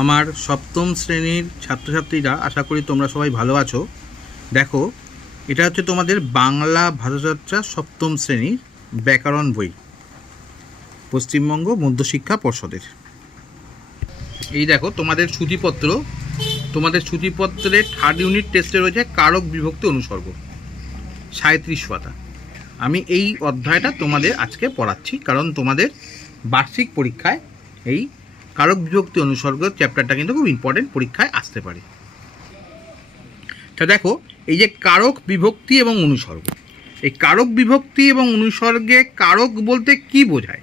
আমার সপ্তম শ্রেণীর ছাত্রছাত্রীরা, আশা করি তোমরা সবাই ভালো আছো। দেখো, এটা হচ্ছে তোমাদের বাংলা ভাষাচর্চা সপ্তম শ্রেণীর ব্যাকরণ বই, পশ্চিমবঙ্গ মধ্যশিক্ষা পর্ষদের। এই দেখো তোমাদের সূচিপত্র, তোমাদের সূচিপত্রে থার্ড ইউনিট টেস্টে রয়েছে কারক বিভক্তি অনুসর্গ, 37 পাতা। আমি এই অধ্যায়টা তোমাদের আজকে পড়াচ্ছি, কারণ তোমাদের বার্ষিক পরীক্ষায় এই কারক বিভক্তি অনুসর্গ চ্যাপ্টারটা কিন্তু খুব ইম্পর্টেন্ট, পরীক্ষায় আসতে পারে। তা দেখো, এই যে কারক বিভক্তি এবং অনুসর্গ, এই কারক বিভক্তি এবং অনুসর্গে কারক বলতে কি বোঝায়,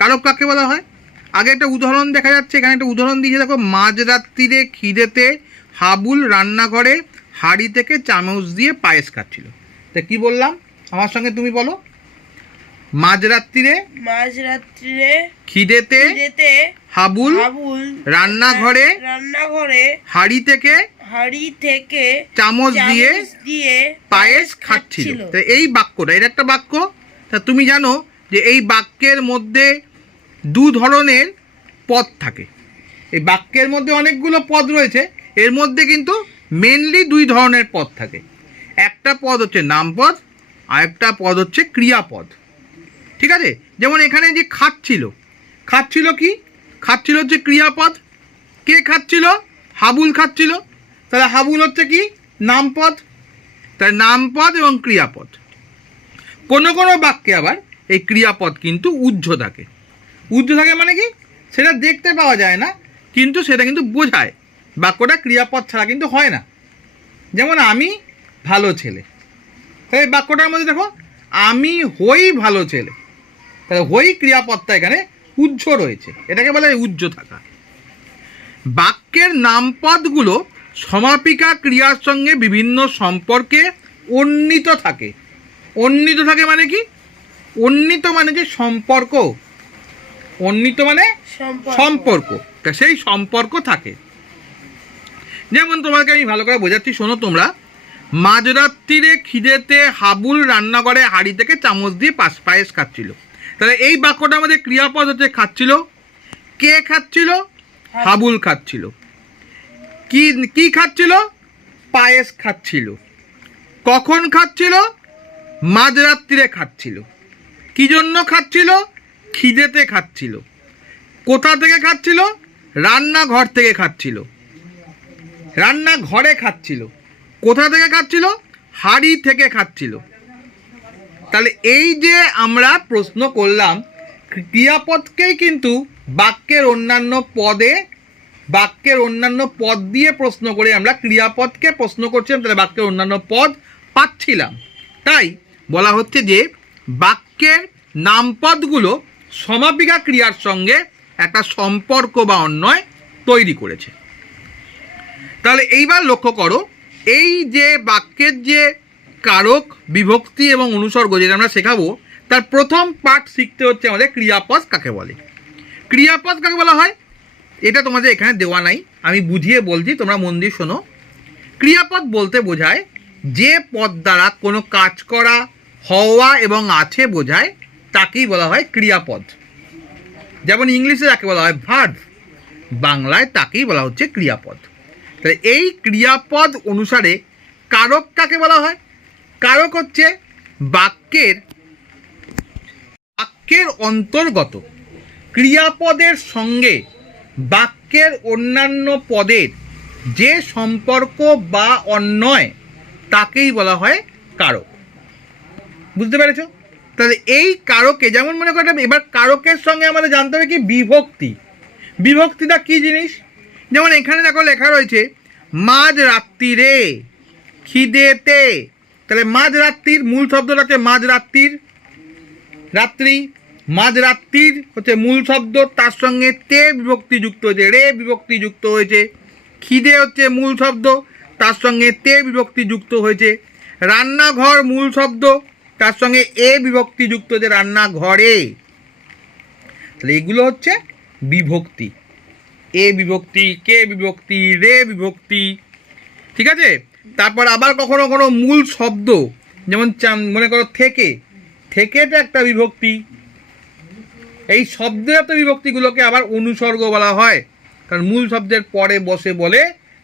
কারক কাকে বলা হয়? আগে একটা উদাহরণ দেখা যাচ্ছে, এখানে একটা উদাহরণ দিয়েছে। দেখো, মাঝরাত্রিরে খিদেতে হাবুল রান্নাঘরে হাঁড়ি থেকে চামচ দিয়ে পায়েস খাচ্ছিল। তা কি বললাম? আমার সঙ্গে তুমি বলো। মাঝরাত্রিরে খিদেতে হাবুল রান্নাঘরে হাঁড়ি থেকে চামচ দিয়ে পায়েস খাচ্ছিল। তো এই বাক্যটা, এটা একটা বাক্য। তা তুমি জানো যে এই বাক্যের মধ্যে দু ধরনের পদ থাকে। এই বাক্যের মধ্যে অনেকগুলো পদ রয়েছে, এর মধ্যে কিন্তু মেনলি দুই ধরনের পদ থাকে। একটা পদ হচ্ছে নামপদ, আর একটা পদ হচ্ছে ক্রিয়াপদ। ঠিক আছে? যেমন এখানে যে খাচ্ছিল কি? খাচ্ছিল হচ্ছে ক্রিয়াপদ। কে খাচ্ছিল? হাবুল খাচ্ছিল। তাহলে হাবুল হচ্ছে কি? নামপদ। তাহলে নামপদ এবং ক্রিয়াপদ। কোনো কোনো বাক্যে আবার এই ক্রিয়াপদ কিন্তু উহ্য থাকে। উহ্য থাকে মানে কি? সেটা দেখতে পাওয়া যায় না, কিন্তু সেটা কিন্তু বোঝায়। বাক্যটা ক্রিয়াপদ ছাড়া কিন্তু হয় না। যেমন আমি ভালো ছেলে, তাহলে এই বাক্যটার মধ্যে দেখো, আমি হই ভালো ছেলে। তাহলে হই ক্রিয়াপদটা এখানে উহ্য রয়েছে, এটাকে বলে উহ্য থাকা। বাক্যের নামপদগুলো সমাপিকা ক্রিয়ার সঙ্গে বিভিন্ন সম্পর্কে উন্নীত থাকে। উন্নীত থাকে মানে কি? উন্নীত মানে যে সম্পর্ক, উন্নীত মানে সম্পর্ক, সেই সম্পর্ক থাকে। যেমন তোমাকে আমি ভালো করে বোঝাচ্ছি, শোনো তোমরা। মাঝরাত্রিরে খিদেতে হাবুল রান্নাঘরে হাঁড়ি থেকে চামচ দিয়ে পায়েস খাচ্ছিল। তাহলে এই বাক্যটা আমাদের ক্রিয়াপদ হচ্ছে খাচ্ছিল। কে খাচ্ছিল? হাবুল খাচ্ছিল। কি খাচ্ছিল? পায়েস খাচ্ছিল। কখন খাচ্ছিল? মাঝরাত্রিরে খাচ্ছিল। কি জন্য খাচ্ছিল? খিদেতে খাচ্ছিল। কোথা থেকে খাচ্ছিল? রান্নাঘর থেকে খাচ্ছিল। রান্নাঘরে খাচ্ছিল। কোথা থেকে খাচ্ছিল? হাঁড়ি থেকে খাচ্ছিল। তাহলে এই যে আমরা প্রশ্ন করলাম, ক্রিয়াপদকেই কিন্তু বাক্যের অন্যান্য পদ দিয়ে প্রশ্ন করে আমরা ক্রিয়াপদকে প্রশ্ন করছিলাম, তাহলে বাক্যের অন্যান্য পদ পাচ্ছিলাম। তাই বলা হচ্ছে যে বাক্যের নামপদগুলো সমাপিকা ক্রিয়ার সঙ্গে একটা সম্পর্ক বা অন্বয় তৈরি করেছে। তাহলে এইবার লক্ষ্য করো, এই যে বাক্যের যে কারক বিভক্তি এবং অনুসর্গ যেটা আমরা শেখাবো, তার প্রথম পার্ট শিখতে হচ্ছে আমাদের ক্রিয়াপদ কাকে বলে। ক্রিয়াপদ কাকে বলা হয় এটা তোমাদের এখানে দেওয়া নাই, আমি বুঝিয়ে বলছি, তোমরা মন দিয়ে শোনো। ক্রিয়াপদ বলতে বোঝায় যে পদ দ্বারা কোনো কাজ করা, হওয়া এবং আছে বোঝায়, তাকেই বলা হয় ক্রিয়াপদ। যেমন ইংলিশে যাকে বলা হয় ভার্ব, বাংলায় তাকেই বলা হচ্ছে ক্রিয়াপদ। তাহলে এই ক্রিয়াপদ অনুসারে কারক কাকে বলা হয়? কারক হচ্ছে বাক্যের অন্তর্গত ক্রিয়াপদের সঙ্গে বাক্যের অন্যান্য পদের যে সম্পর্ক বা অন্বয়, তাকেই বলা হয় কারক। বুঝতে পেরেছ? তাহলে এই কারকে, যেমন মনে করো, এবার কারকের সঙ্গে আমাদের জানতে হবে কি? বিভক্তি। বিভক্তিটা কি জিনিস? যেমন এখানে দেখো লেখা রয়েছে মাঝরাত্রিরে খিদেতে। তাহলে মাঝরাত্রির মূল শব্দটা হচ্ছে মাঝরাত্রির, রাত্রি। মাঝরাত্রির হচ্ছে মূল শব্দ, তার সঙ্গে তে বিভক্তি যুক্ত হয়েছে, রে বিভক্তি যুক্ত হয়েছে। খিদে হচ্ছে মূল শব্দ, তার সঙ্গে তে বিভক্তি যুক্ত হয়েছে। রান্নাঘর মূল শব্দ, তার সঙ্গে এ বিভক্তি যুক্ত হয়েছে, রান্নাঘরে। তাহলে এগুলো হচ্ছে বিভক্তি। এ বিভক্তি, কে বিভক্তি, রে বিভক্তি। ঠিক আছে? তারপর আবার কখনো কখনো মূল শব্দ, যেমন মনে করো থেকেটা একটা বিভক্তি। এই শব্দজাত বিভক্তিগুলোকে আবার অনুসর্গ বলা হয়। কারণ মূল শব্দের পরে বসে বলে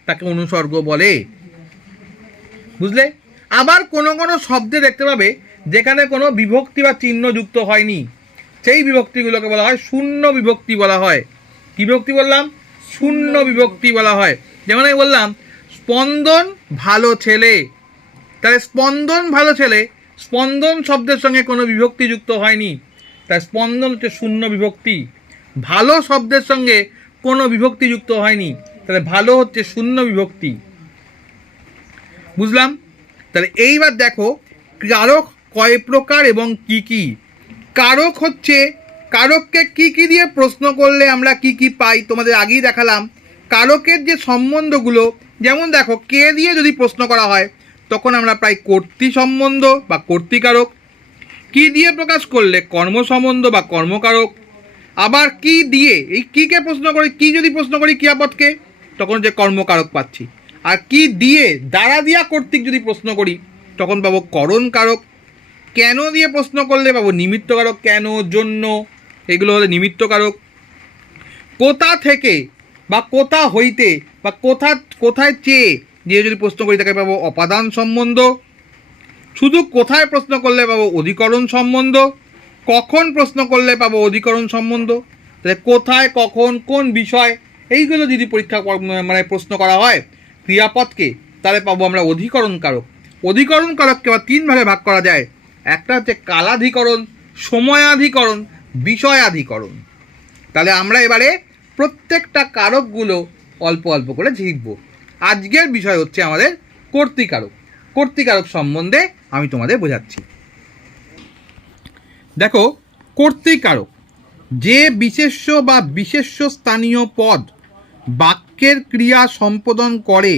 তাকে অনুসর্গ বলে। বুঝলে? আবার কোনো কোনো শব্দে দেখতে পাবে যেখানে কোনো বিভক্তি বা চিহ্ন যুক্ত হয়নি, সেই বিভক্তিগুলোকে বলা হয় শূন্য বিভক্তি বলা হয়। কি বিভক্তি বললাম? শূন্য বিভক্তি বলা হয়। যেমন আমি বললাম স্পন্দন ভালো ছেলে, তাহলে স্পন্দন ভালো ছেলে, স্পন্দন শব্দের সঙ্গে কোনো বিভক্তি যুক্ত হয়নি, তাই স্পন্দন হচ্ছে শূন্য বিভক্তি। ভালো শব্দের সঙ্গে কোনো বিভক্তি যুক্ত হয়নি, তাহলে ভালো হচ্ছে শূন্য বিভক্তি। বুঝলাম? তাহলে এইবার দেখো কারক কয় প্রকার এবং কি কি। কারক হচ্ছে, কারককে কি কি দিয়ে প্রশ্ন করলে আমরা কি কি পাই তোমাদের আগেই দেখালাম। কারকের যে সম্বন্ধগুলো, যেমন দেখো কে দিয়ে যদি প্রশ্ন করা হয় তখন আমরা পাই কর্তৃ সম্বন্ধ বা কর্তৃকারক। কি দিয়ে প্রকাশ করলে কর্ম সম্বন্ধ বা কর্মকারক। আবার কি দিয়ে, এই কিকে প্রশ্ন করি, কি যদি প্রশ্ন করি ক্রিয়াপদকে তখন যে কর্মকারক পাচ্ছি। আর কি দিয়ে, দ্বারা দিয়া কর্তৃক যদি প্রশ্ন করি তখন পাবো করণ কারক। কেন দিয়ে প্রশ্ন করলে পাবো নিমিত্ত কারক, কেন, জন্য, এগুলো হলো নিমিত্ত কারক। কোথা থেকে বা কোথা হইতে বা কোথায় চেয়ে দিয়ে যদি প্রশ্ন করি তাকে পাবো অপাদান সম্বন্ধ। শুধু কোথায় প্রশ্ন করলে পাবো অধিকরণ সম্বন্ধ। কখন প্রশ্ন করলে পাবো অধিকরণ সম্বন্ধ। তাহলে কোথায়, কখন, কোন বিষয়, এইগুলো যদি পরীক্ষা মানে প্রশ্ন করা হয় ক্রিয়াপদকে তাহলে পাবো আমরা অধিকরণ কারক। অধিকরণ কারককে আবার তিন ভাগে ভাগ করা যায়। একটা হচ্ছে কালাধিকরণ, সময়াধিকরণ, বিষয়াধিকরণ। তাহলে আমরা এবারে প্রত্যেকটা কারকগুলো অল্প অল্প করে শিখব। আজকের বিষয় হচ্ছে আমাদের কর্তৃকারক। কর্তৃকারক সম্বন্ধে আমি তোমাদের বোঝাচ্ছি। দেখো কর্তৃকারক, যে বিশেষ্য বা বিশেষ্য স্থানীয় পদ বাক্যের ক্রিয়া সম্পাদন করে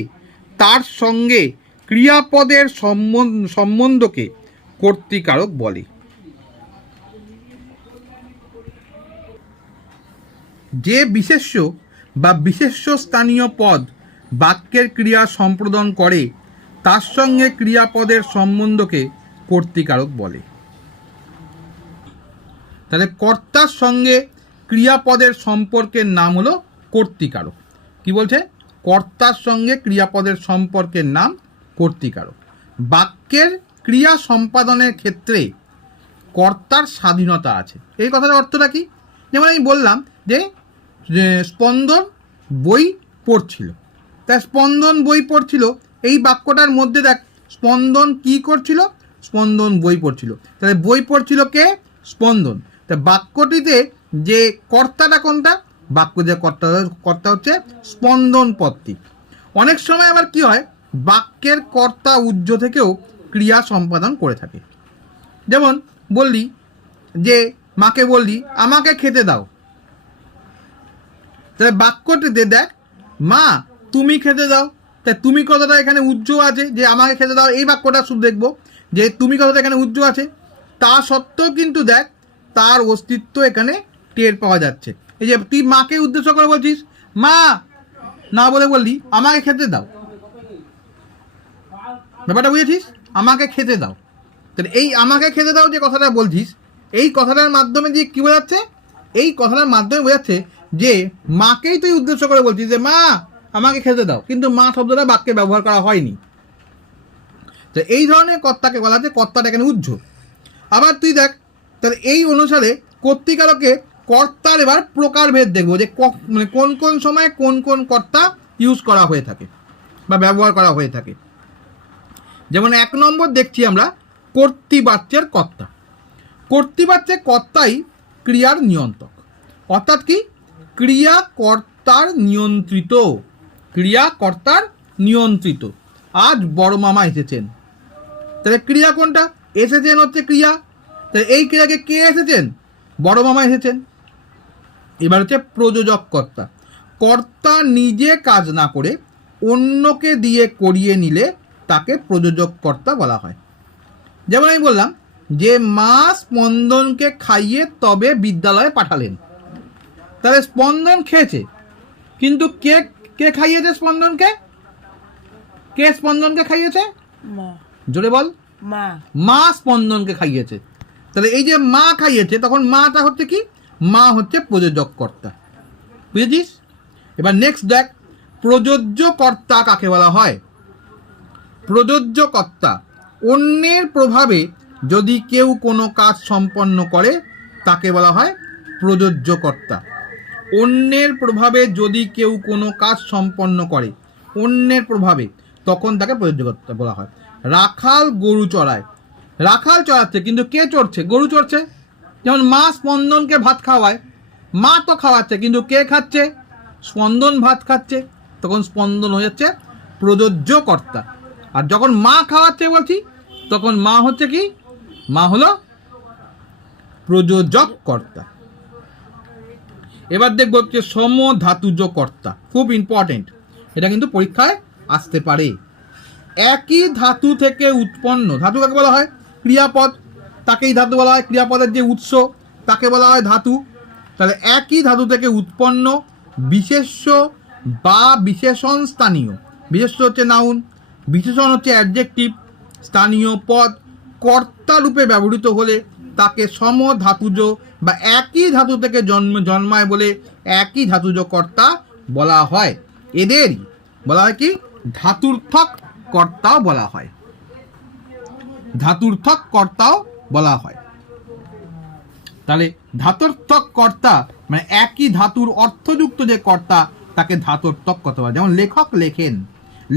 তার সঙ্গে ক্রিয়াপদের সম্বন্ধকে কর্তৃকারক বলে। যে বিশেষ্য বা বিশেষ্য স্থানীয় পদ বাক্যের ক্রিয়া সম্পাদন করে তার সঙ্গে ক্রিয়াপদের সম্বন্ধকে কর্তৃকারক বলে। তাহলে কর্তার সঙ্গে ক্রিয়াপদের সম্পর্কের নাম হলো কর্তৃকারক। কি বলছে? কর্তার সঙ্গে ক্রিয়াপদের সম্পর্কের নাম কর্তৃকারক। বাক্যের ক্রিয়া সম্পাদনের ক্ষেত্রে কর্তার স্বাধীনতা আছে। এই কথাটার অর্থটা কি? যেমন আমি বললাম যে স্পন্দন বই পড়ছিল, তাই স্পন্দন বই পড়ছিল, এই বাক্যটার মধ্যে দেখ স্পন্দন কি করছিল? স্পন্দন বই পড়ছিল। তাহলে বই পড়ছিল কে? স্পন্দন। তা বাক্যটিতে যে কর্তাটা কোনটা? বাক্য যে কর্তা হচ্ছে স্পন্দন পদটি। অনেক সময় আবার কি হয়, বাক্যের কর্তা উজ্জ থেকেও ক্রিয়া সম্পাদন করে থাকে। যেমন বললি যে মাকে বললি আমাকে খেতে দাও, তাহলে বাক্যটিতে দেখ মা তুমি খেতে দাও, তাই তুমি কথাটা এখানে উজ্জ আছে, যে আমাকে খেতে দাও এই বাক্যটা শুধু দেখবো যে তুমি কথাটা এখানে উজ্জ আছে, তা সত্ত্বেও কিন্তু দেখ তার অস্তিত্ব এখানে টের পাওয়া যাচ্ছে। এই যে তুই মাকে উদ্দেশ্য করে বলছিস মা, না বলে বললি আমাকে খেতে দাও, ব্যাপারটা বুঝেছিস? আমাকে খেতে দাও। তাহলে এই আমাকে খেতে দাও যে কথাটা বলছিস, এই কথাটার মাধ্যমে যে কী বোঝাচ্ছে? এই কথাটার মাধ্যমে বোঝাচ্ছে যে মাকেই তুই উদ্দেশ্য করে বলছিস যে মা আমাকে খেতে দাও, কিন্তু মা শব্দটা বাক্যে ব্যবহার করা হয়নি। তো এই ধরনের কর্তাকে বলা হচ্ছে কর্তাটা এখানে উজ্জ। আবার তুই দেখ, তাহলে এই অনুসারে কর্তৃকারকে কর্তার এবার প্রকারভেদ দেখবো যে মানে কোন কোন সময় কোন কোন কর্তা ইউজ করা হয়ে থাকে বা ব্যবহার করা হয়ে থাকে। যেমন 1 নম্বর দেখছি আমরা কর্তৃবাচ্যের কর্তা। কর্তৃবাচ্যের কর্তাই ক্রিয়ার নিয়ন্ত্রক, অর্থাৎ কি? ক্রিয়া কর্তার নিয়ন্ত্রিত, ক্রিয়া কর্তার নিয়ন্ত্রিত। আজ বড় মামা এসেছেন, তাহলে ক্রিয়া কোনটা? এসেছেন হচ্ছে ক্রিয়া, তাহলে এই ক্রিয়াকে কে এসেছেন? বড় মামা এসেছেন। এবার হচ্ছে প্রযোজক কর্তা। কর্তা নিজে কাজ না করে অন্যকে দিয়ে করিয়ে নিলে তাকে প্রযোজক কর্তা বলা হয়। যেমন আমি বললাম যে মা স্পন্দনকে খাইয়ে তবে বিদ্যালয়ে পাঠালেন, তাহলে স্পন্দন খেয়েছে, কিন্তু কে কে খাইয়েছে স্পন্দনকে? কে স্পন্দনকে খাইয়েছে? মা। জোরে বল। মা। মা স্পন্দনকে খাইয়েছে। তাহলে এই যে মা খাইয়েছে, তখন মাটা হচ্ছে কি? মা হচ্ছে প্রযোজক কর্তা। বুঝেছিস? এবার নেক্সট দেখ, প্রযোজ্য কর্তা কাকে বলা হয়? প্রযোজ্য কর্তা অন্যের প্রভাবে যদি কেউ কোনো কাজ সম্পন্ন করে তাকে বলা হয় প্রযোজ্য কর্তা। অন্যের প্রভাবে যদি কেউ কোনো কাজ সম্পন্ন করে, অন্যের প্রভাবে, তখন তাকে প্রযোজ্য কর্তা বলা হয়। রাখাল গরু চড়ায়, রাখাল চড়াচ্ছে কিন্তু কে চড়ছে? গরু চড়ছে। যেমন মা স্পন্দনকে ভাত খাওয়ায়, মা তো খাওয়াচ্ছে কিন্তু কে খাচ্ছে? স্পন্দন ভাত খাচ্ছে, তখন স্পন্দন হয়ে যাচ্ছে প্রযোজ্য কর্তা। আর যখন মা খাওয়াচ্ছে বলছি, তখন মা হচ্ছে কি? মা হলো প্রযোজক কর্তা। এবার দেখবো হচ্ছে সমধাতুজ কর্তা, খুব ইম্পর্টেন্ট, এটা কিন্তু পরীক্ষায় আসতে পারে। একই ধাতু থেকে উৎপন্ন, ধাতু কাকে বলা হয়? ক্রিয়াপদ, তাকেই ধাতু বলা হয়। ক্রিয়াপদের যে উৎস তাকে বলা হয় ধাতু। তাহলে একই ধাতু থেকে উৎপন্ন বিশেষ্য বা বিশেষণ স্থানীয়, বিশেষ্য হচ্ছে নাউন, বিশেষণ হচ্ছে অ্যাডজেক্টিভ, স্থানীয় পদ কর্তা রূপে ব্যবহৃত হলে তাকে সমধাতুজ বা একই ধাতু থেকে জন্মায় বলে একই ধাতুজ কর্তা বলা হয়। এদেরই বলা হয় কি? ধাতুর্থক কর্তাও বলা হয়, ধাতুর্থক কর্তাও বলা হয়। তাহলে ধাতুর্থক কর্তা মানে একই ধাতুর অর্থযুক্ত যে কর্তা তাকে ধাতুর্থক কর্তা বলা হয়। যেমন লেখক লেখেন,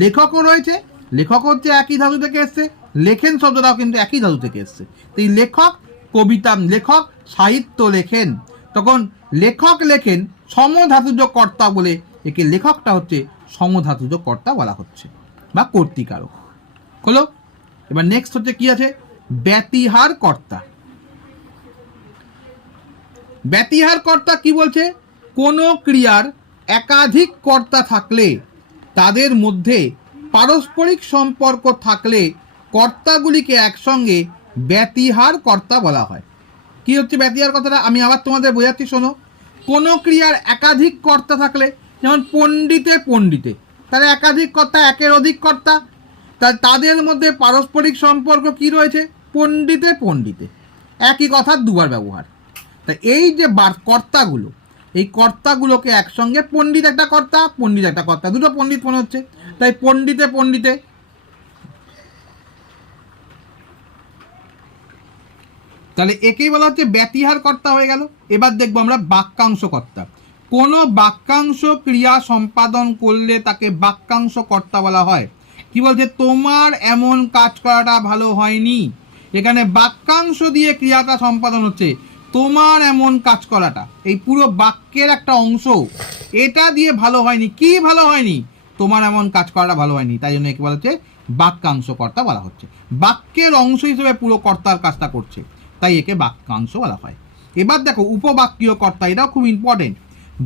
লেখকও রয়েছে, লেখক হচ্ছে একই ধাতু থেকে এসছে, লেখেন শব্দটাও কিন্তু একই ধাতু থেকে এসছে। তো এই লেখক কবিতা, লেখক সাহিত্য লেখেন, তখন লেখক লেখেন সমধাতুজ কর্তা বলে একে লেখকটা হচ্ছে সমধাতুজ কর্তা বলা হচ্ছে বা কর্তৃকারক হলো। এবার নেক্সট হচ্ছে কি আছে? ব্যতিহার কর্তা। ব্যতিহার কর্তা কি বলছে? কোনো ক্রিয়ার একাধিক কর্তা থাকলে, তাদের মধ্যে পারস্পরিক সম্পর্ক থাকলে কর্তাগুলিকে একসঙ্গে ব্যতিহার কর্তা বলা হয়। কি হচ্ছে ব্যতিহার কর্তাটা? আমি আবার তোমাদের বোঝাচ্ছি, শোনো। কোনো ক্রিয়ার একাধিক কর্তা থাকলে, যেমন পণ্ডিতে পণ্ডিতে, তাহলে একাধিক কর্তা, একের অধিক কর্তা, তাদের মধ্যে পারস্পরিক সম্পর্ক কি রয়েছে? পণ্ডিতে পণ্ডিতে, একই কথা দুবার ব্যবহার। তা এই যে কর্তাগুলো, এই কর্তাগুলোকে একসঙ্গে, পণ্ডিত একটা কর্তা, পণ্ডিত একটা কর্তা, দুটো পণ্ডিত মনে হচ্ছে, তাই পণ্ডিতে পণ্ডিতে। তাহলে একেই বলা হচ্ছে ব্যতিহার কর্তা হয়ে গেল। এবার দেখবো আমরা বাক্যাংশ কর্তা। কোনো বাক্যাংশ ক্রিয়া সম্পাদন করলে তাকে বাক্যাংশ কর্তা বলা হয়। কি বলছে? তোমার এমন কাজ করাটা ভালো হয়নি, এখানে বাক্যাংশ দিয়ে ক্রিয়াটা সম্পাদন হচ্ছে। তোমার এমন কাজ করাটা, এই পুরো বাক্যের একটা অংশ, এটা দিয়ে ভালো হয়নি। কি ভালো হয়নি? তোমার এমন কাজ করাটা ভালো হয়নি, তাই জন্য একে বলা হচ্ছে বাক্যাংশ কর্তা বলা হচ্ছে। বাক্যের অংশ হিসেবে পুরো কর্তার কাজটা করছে, তাই একে বাক্যাংশ বলা হয়। এবার দেখো উপবাক্যীয় কর্তা, এটাও খুব ইম্পর্টেন্ট।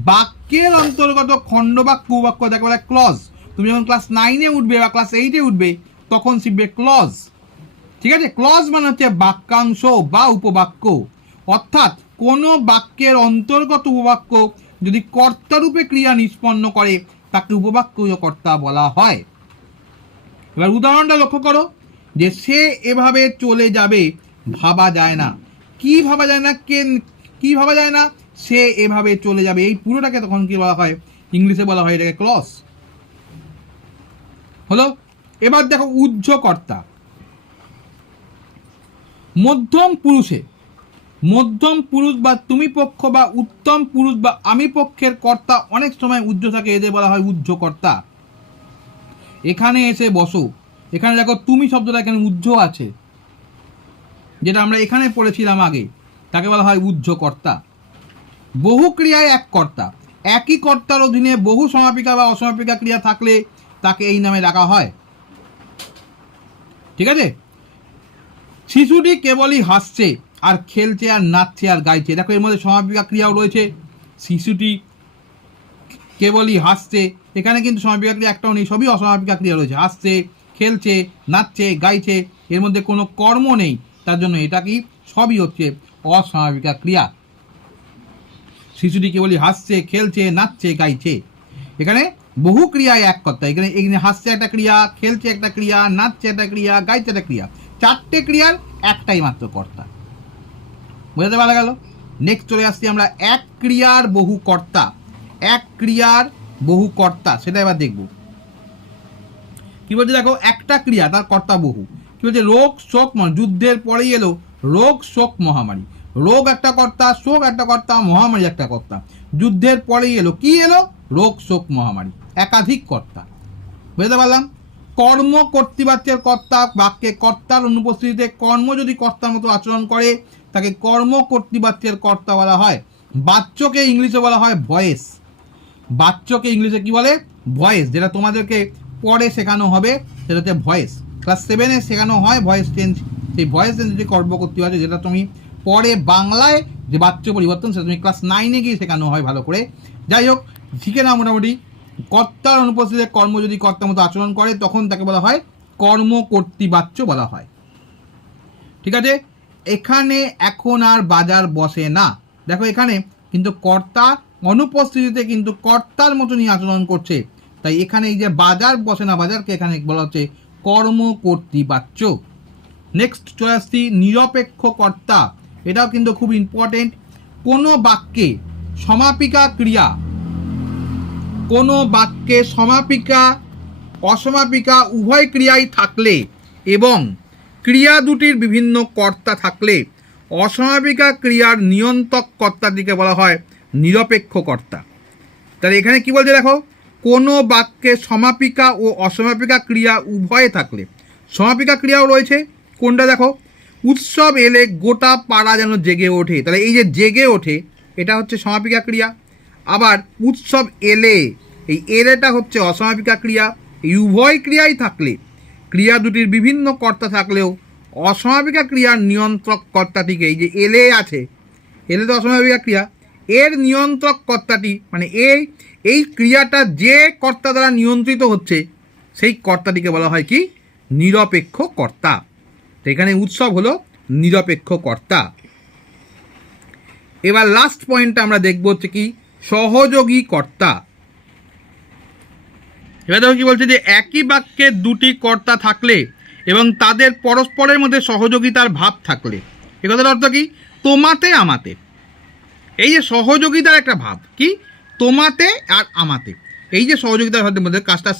বাক্যের অন্তর্গত খণ্ডবাক্য, উপবাক্য যাকে বলে ক্লজ। তুমি যখন ক্লাস 9-এ উঠবে বা ক্লাস 8-এ উঠবে তখন শিখবে ক্লজ। ঠিক আছে? ক্লজ মানে হচ্ছে বাক্যাংশ বা উপবাক্য, অর্থাৎ কোনো বাক্যের অন্তর্গত উপবাক্য যদি কর্তারূপে ক্রিয়া নিষ্পন্ন করে তাকে উপবাক্যীয় কর্তা বলা হয়। এবার উদাহরণটা লক্ষ্য করো, যে সে এভাবে চলে যাবে ভাবা যায় না। কি ভাবা যায় না? কি ভাবা যায় না? সে এভাবে চলে যাবে, এই পুরোটাকে তখন কি বলা হয়? ইংলিশে বলা হয় এটাকে ক্লজ হলো। এবার দেখো উহ্যকর্তা। মধ্যম পুরুষে, মধ্যম পুরুষ বা তুমি পক্ষ বা উত্তম পুরুষ বা আমি পক্ষের কর্তা অনেক সময় উহ্য থাকে, এদের বলা হয় উহ্যকর্তা। এখানে এসে বসো, এখানে দেখো তুমি শব্দটা এখানে উহ্য আছে, যেটা আমরা এখানে পড়েছিলাম আগে, তাকে বলা হয় উহ্যকর্তা। বহু ক্রিয়ায় এক কর্তা, একই কর্তার অধীনে বহু সমাপিকা বা অসমাপিকা ক্রিয়া থাকলে তাকে এই নামে ডাকা হয়। ঠিক আছে? শিশুটি কেবলই হাসছে আর খেলছে আর নাচছে আর গাইছে, দেখো এর মধ্যে সমাপিকা ক্রিয়াও রয়েছে। শিশুটি কেবলই হাসছে, এখানে কিন্তু সমাপিকা ক্রিয়া একটাও নেই, সবই অসমাপিকা ক্রিয়া রয়েছে। হাসছে, খেলছে, নাচছে, গাইছে, এর মধ্যে কোনো কর্ম নেই, তার জন্য এটা কি? সবই হচ্ছে অসমাপিকা ক্রিয়া। শিশুটি কেবলই হাসছে, খেলছে, নাচছে, গাইছে। এখানে বহু ক্রিয়ায় এক কর্তা, এখানে হাসছে একটা ক্রিয়া, খেলছে একটা ক্রিয়া, নাচছে একটা ক্রিয়া, গাইছে একটা ক্রিয়া, চারটে ক্রিয়ার একটাই মাত্র কর্তা। বুঝতে পারা গেল? নেক্সট চলে আসছি আমরা এক ক্রিয়ার বহু কর্তা। এক ক্রিয়ার বহু কর্তা, সেটা এবার দেখব। কি বলছে দেখো, একটা ক্রিয়া তার কর্তা বহু। কি বলছে, রোগ শোক, যুদ্ধের পরেই এলো রোগ শোক মহামারী। রোগ একটা কর্তা, শোক একটা কর্তা, মহামারী একটা কর্তা। যুদ্ধের পরেই এলো কি এলো, রোগ শোক মহামারী, একাধিক কর্তা। বুঝতে পারলাম। কর্ম কর্তৃবাচ্যের কর্তা, বাক্যে কর্তার অনুপস্থিতিতে কর্ম যদি কর্তার মতো আচরণ করে তাকে কর্ম কর্তৃবাচ্যের কর্তা বলা হয়। বাচ্যকে ইংলিশে বলা হয় ভয়েস। বাচ্চকে ইংলিশে কি বলে, ভয়েস। যেটা তোমাদেরকে পরে শেখানো হবে সেটা হচ্ছে ভয়েস। ক্লাস 7-এ শেখানো হয় ভয়েস চেঞ্জ। সেই ভয়েস চেঞ্জ যে কর্ম কর্তৃবাচ্য, যেটা তুমি পরে বাংলায় যে বাচ্য পরিবর্তন সেটা তুমি ক্লাস 9-এ গিয়ে শেখানো হয় ভালো করে। যাই হোক, শিখে নাও মোটামুটি। কর্তার অনুপস্থিতিতে কর্ম যদি কর্তার মতো আচরণ করে তখন তাকে বলা হয় কর্ম কর্তৃবাচ্য বলা হয়। ঠিক আছে। এখানে এখন আর বাজার বসে না। দেখো এখানে কিন্তু কর্তা অনুপস্থিতিতে কিন্তু কর্তার মতনই আচরণ করছে, তাই এখানে এই যে বাজার বসে না, বাজারকে এখানে বলা হচ্ছে কর্ম কর্তৃবাচ্য। নেক্সট চলে আসছি নিরপেক্ষ কর্তা। এটাও কিন্তু খুব ইম্পর্টেন্ট। কোনো বাক্যে সমাপিকা ক্রিয়া, কোনো বাক্যে সমাপিকা অসমাপিকা উভয় ক্রিয়াই থাকলে এবং ক্রিয়া দুটির বিভিন্ন কর্তা থাকলে অসমাপিকা ক্রিয়ার নিয়ন্ত্রক কর্তাটিকে বলা হয় নিরপেক্ষ কর্তা। তাহলে এখানে কি বলছে দেখো, কোনো বাক্যে সমাপিকা ও অসমাপিকা ক্রিয়া উভয়ে থাকলে, সমাপিকা ক্রিয়াও রয়েছে। কোনটা দেখো, উৎসব এলে গোটা পাড়া যেন জেগে ওঠে। তাহলে এই যে জেগে ওঠে এটা হচ্ছে সমাপিকা ক্রিয়া। আবার উৎসব এলে, এই এলেটা হচ্ছে অসমাপিকা ক্রিয়া। এই উভয় ক্রিয়াই থাকলে, ক্রিয়া দুটির বিভিন্ন কর্তা থাকলেও অসমাপিকা ক্রিয়ার নিয়ন্ত্রক কর্তাটিকে, এই যে এলে আছে, এলে তো অসমাপিকা ক্রিয়া, এর নিয়ন্ত্রক কর্তাটি মানে এই ক্রিয়াটা যে কর্তা দ্বারা নিয়ন্ত্রিত হচ্ছে সেই কর্তাটিকে বলা হয় কি, নিরপেক্ষ কর্তা। তো এখানে উৎসব হলো নিরপেক্ষ কর্তা। এবার লাস্ট পয়েন্টটা আমরা দেখব হচ্ছে কি, সহযোগী কর্তা। এবার দেখো কি বলছে, যে একই বাক্যে দুটি কর্তা থাকলে এবং তাদের পরস্পরের মধ্যে সহযোগিতার ভাব থাকলে। এ কথার অর্থ কি, তোমাতে আমাতে, এই যে সহযোগিতার একটা ভাব কি, তোমাতে আর আমাতে, এই যে সহযোগিতার ভাবের মধ্যে কাজটা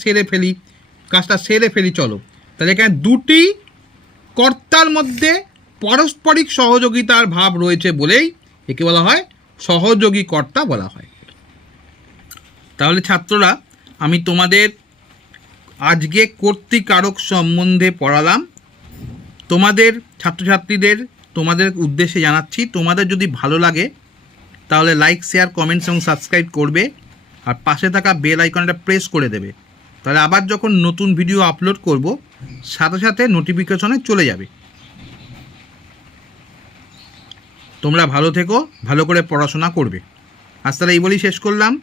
সেরে ফেলি চলো। তাহলে এখানে দুটি কর্তার মধ্যে পারস্পরিক সহযোগিতার ভাব রয়েছে বলেই একে বলা হয় সহযোগী কর্তা বলা হয়। তাহলে ছাত্ররা, আমি তোমাদের আজকে কর্তৃকারক সম্বন্ধে পড়ালাম। তোমাদের ছাত্রছাত্রীদের তোমাদের উদ্দেশ্যে জানাচ্ছি, তোমাদের যদি ভালো লাগে তাহলে লাইক, শেয়ার, কমেন্টস এবং সাবস্ক্রাইব করবে, আর পাশে থাকা বেল আইকনটা প্রেস করে দেবে। তাহলে আবার যখন নতুন ভিডিও আপলোড করব সাথে সাথে নোটিফিকেশনে চলে যাবে। তোমরা ভালো থেকো, ভালো করে পড়াশোনা করবে। আজ তাহলে এই বলেই শেষ করলাম।